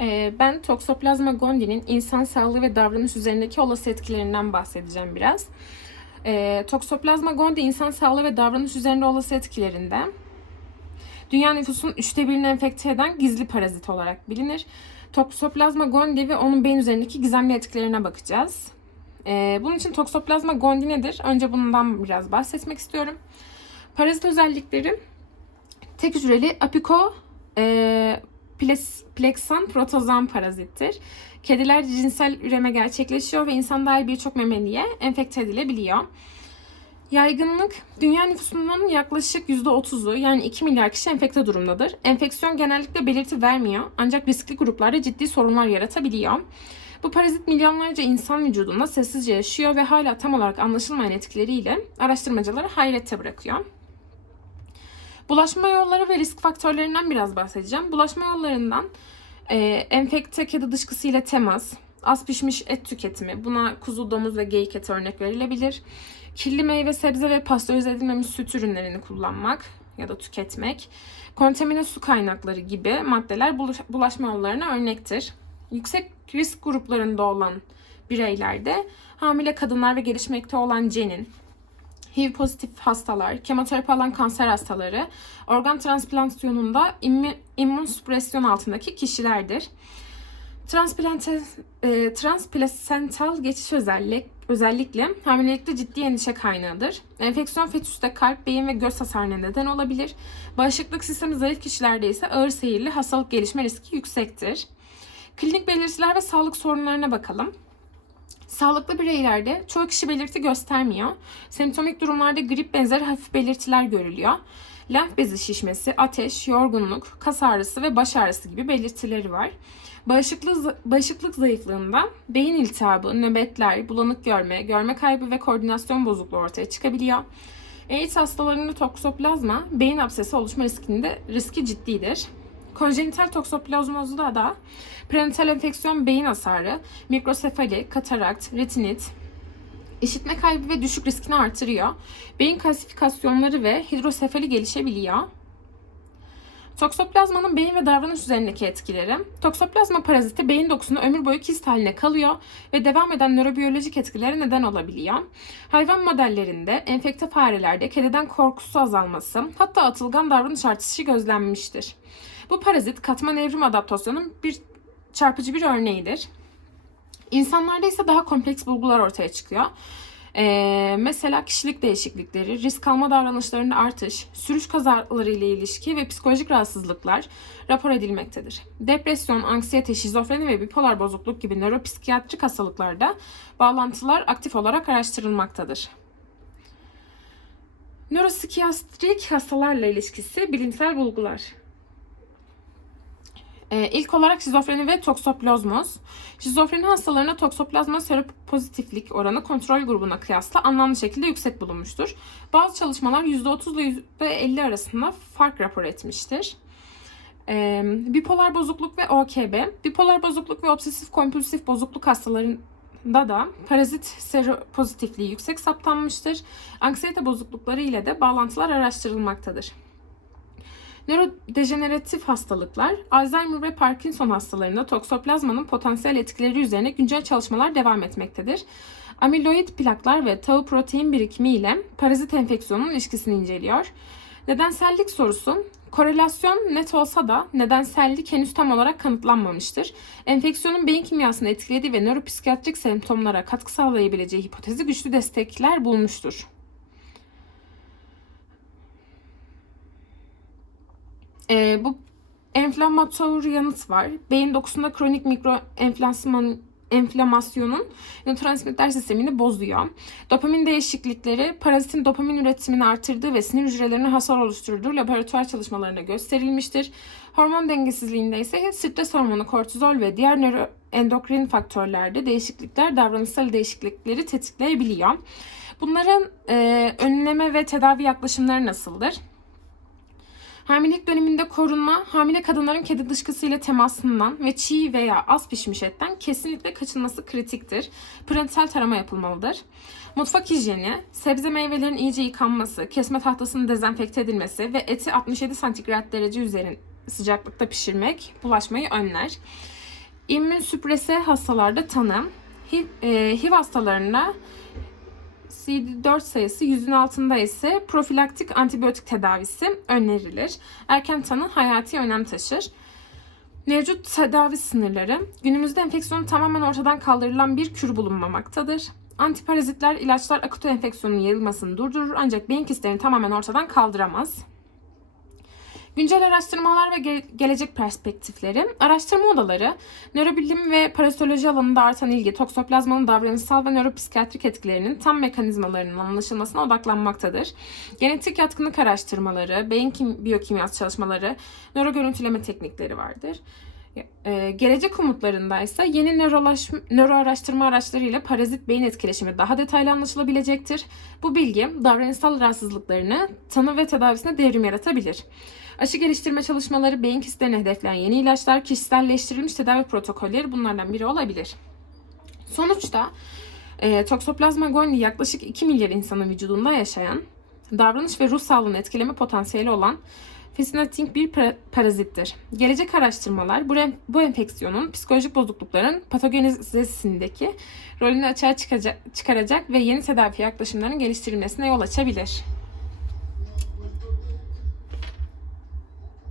Ee, Ben Toxoplasma gondi'nin insan sağlığı ve davranış üzerindeki olası etkilerinden bahsedeceğim biraz. Ee, Toxoplasma gondii insan sağlığı ve davranış üzerinde olası etkilerinde dünya nüfusunun üçte birini enfekte eden gizli parazit olarak bilinir. Toxoplasma gondii ve onun beyin üzerindeki gizemli etkilerine bakacağız. Ee, bunun için Toxoplasma gondii nedir? Önce bundan biraz bahsetmek istiyorum. Parazit özellikleri tek hücreli apiko e, pleksan protozan parazittir. Kediler cinsel üreme gerçekleşiyor ve insan dahil birçok memeliye enfekte edilebiliyor. Yaygınlık, dünya nüfusunun yaklaşık %30'u yani 2 milyar kişi enfekte durumdadır. Enfeksiyon genellikle belirti vermiyor ancak riskli gruplarda ciddi sorunlar yaratabiliyor. Bu parazit milyonlarca insan vücudunda sessizce yaşıyor ve hala tam olarak anlaşılmayan etkileriyle araştırmacıları hayrette bırakıyor. Bulaşma yolları ve risk faktörlerinden biraz bahsedeceğim. Bulaşma yollarından e, enfekte kedi dışkısıyla temas, az pişmiş et tüketimi, buna kuzu, domuz ve geyik eti örnek verilebilir. Kirli meyve, sebze ve pastörize edilmemiş süt ürünlerini kullanmak ya da tüketmek, kontamine su kaynakları gibi maddeler bulaş- bulaşma yollarına örnektir. Yüksek risk gruplarında olan bireylerde hamile kadınlar ve gelişmekte olan cenin, HIV pozitif hastalar, kemoterapi alan kanser hastaları, organ transplantasyonunda immün süpresyon altındaki kişilerdir. Transplante, e, geçiş özellik, özellikle hamilelikte ciddi endişe kaynağıdır. Enfeksiyon fetüste kalp, beyin ve göz hasarına neden olabilir. Bağışıklık sistemi zayıf kişilerde ise ağır seyirli hastalık gelişme riski yüksektir. Klinik belirtiler ve sağlık sorunlarına bakalım. Sağlıklı bireylerde çoğu kişi belirti göstermiyor. Semptomik durumlarda grip benzeri hafif belirtiler görülüyor. Lenf bezi şişmesi, ateş, yorgunluk, kas ağrısı ve baş ağrısı gibi belirtileri var. Bağışıklık, bağışıklık zayıflığında beyin iltihabı, nöbetler, bulanık görme, görme kaybı ve koordinasyon bozukluğu ortaya çıkabiliyor. AIDS hastalarında toksoplazma, beyin absesi oluşma riskinde riski ciddidir. Konjenital toksoplazmozda da prenatal enfeksiyon beyin hasarı, mikrosefali, katarakt, retinit, işitme kaybı ve düşük riskini artırıyor. Beyin kalsifikasyonları ve hidrosefali gelişebiliyor. Toksoplazmanın beyin ve davranış üzerindeki etkileri. Toksoplazma paraziti beyin dokusunda ömür boyu kist haline kalıyor ve devam eden nörobiyolojik etkilere neden olabiliyor. Hayvan modellerinde, enfekte farelerde kediden korkusu azalması, hatta atılgan davranış artışı gözlenmiştir. Bu parazit katman evrim adaptasyonun bir çarpıcı bir örneğidir. İnsanlarda ise daha kompleks bulgular ortaya çıkıyor. Ee, mesela kişilik değişiklikleri, risk alma davranışlarında artış, sürüş kazaları ile ilişki ve psikolojik rahatsızlıklar rapor edilmektedir. Depresyon, anksiyete, şizofreni ve bipolar bozukluk gibi nöropsikiyatrik hastalıklarda bağlantılar aktif olarak araştırılmaktadır. Nöropsikiyatrik hastalarla ilişkisi bilimsel bulgular. Ee, ilk olarak şizofreni ve toksoplazmoz. Şizofreni hastalarına toksoplazma seropozitiflik oranı kontrol grubuna kıyasla anlamlı şekilde yüksek bulunmuştur. Bazı çalışmalar %30 ile %50 arasında fark rapor etmiştir. Ee, bipolar bozukluk ve OKB. Bipolar bozukluk ve obsesif kompulsif bozukluk hastalarında da parazit seropozitifliği yüksek saptanmıştır. Anksiyete bozuklukları ile de bağlantılar araştırılmaktadır. Nörodejeneratif hastalıklar, Alzheimer ve Parkinson hastalarında toksoplazmanın potansiyel etkileri üzerine güncel çalışmalar devam etmektedir. Amiloid plaklar ve tau protein birikimi ile parazit enfeksiyonun ilişkisini inceliyor. Nedensellik sorusu, korelasyon net olsa da nedensellik henüz tam olarak kanıtlanmamıştır. Enfeksiyonun beyin kimyasını etkilediği ve nöropsikiyatrik semptomlara katkı sağlayabileceği hipotezi güçlü destekler bulmuştur. Ee, bu enflamatör yanıt var. Beyin dokusunda kronik mikro enflasman enflamasyonun nörotransmitter sistemini bozuyor. Dopamin değişiklikleri parazitin dopamin üretimini artırdığı ve sinir hücrelerine hasar oluşturduğu laboratuvar çalışmalarına gösterilmiştir. Hormon dengesizliğinde ise stres hormonu kortizol ve diğer nöroendokrin faktörlerde değişiklikler davranışsal değişiklikleri tetikleyebiliyor. Bunların e, önleme ve tedavi yaklaşımları nasıldır? Hamilelik döneminde korunma, hamile kadınların kedi dışkısıyla temasından ve çiğ veya az pişmiş etten kesinlikle kaçınması kritiktir. Prenatal tarama yapılmalıdır. Mutfak hijyeni, sebze meyvelerin iyice yıkanması, kesme tahtasının dezenfekte edilmesi ve eti 67 santigrat derece üzerin sıcaklıkta pişirmek bulaşmayı önler. İmmünsüprese hastalarda tanı. HIV, e, HIV hastalarında CD4 sayısı yüzün altında ise profilaktik antibiyotik tedavisi önerilir. Erken tanı hayati önem taşır. Mevcut tedavi sınırları günümüzde enfeksiyonun tamamen ortadan kaldırılan bir kür bulunmamaktadır. Antiparazitler ilaçlar akut enfeksiyonun yayılmasını durdurur ancak beyin kistlerini tamamen ortadan kaldıramaz. Güncel araştırmalar ve ge- gelecek perspektifleri, araştırma odaları, nörobilim ve parasitoloji alanında artan ilgi, toksoplazmanın davranışsal ve nöropsikiyatrik etkilerinin tam mekanizmalarının anlaşılmasına odaklanmaktadır. Genetik yatkınlık araştırmaları, beyin kim- biyokimyası çalışmaları, nöro görüntüleme teknikleri vardır. Ee, gelecek umutlarında ise yeni nöro araştırma araçlarıyla parazit beyin etkileşimi daha detaylı anlaşılabilecektir. Bu bilgi davranışsal rahatsızlıklarını tanı ve tedavisine devrim yaratabilir. Aşı geliştirme çalışmaları, beyin kistlerini hedefleyen yeni ilaçlar, kişiselleştirilmiş tedavi protokolleri bunlardan biri olabilir. Sonuçta e, Toxoplasma gondii yaklaşık 2 milyar insanın vücudunda yaşayan, davranış ve ruh sağlığını etkileme potansiyeli olan fascinating bir para- parazittir. Gelecek araştırmalar bu, bu enfeksiyonun psikolojik bozuklukların patogenizesindeki rolünü açığa çıkacak, çıkaracak ve yeni tedavi yaklaşımlarının geliştirilmesine yol açabilir.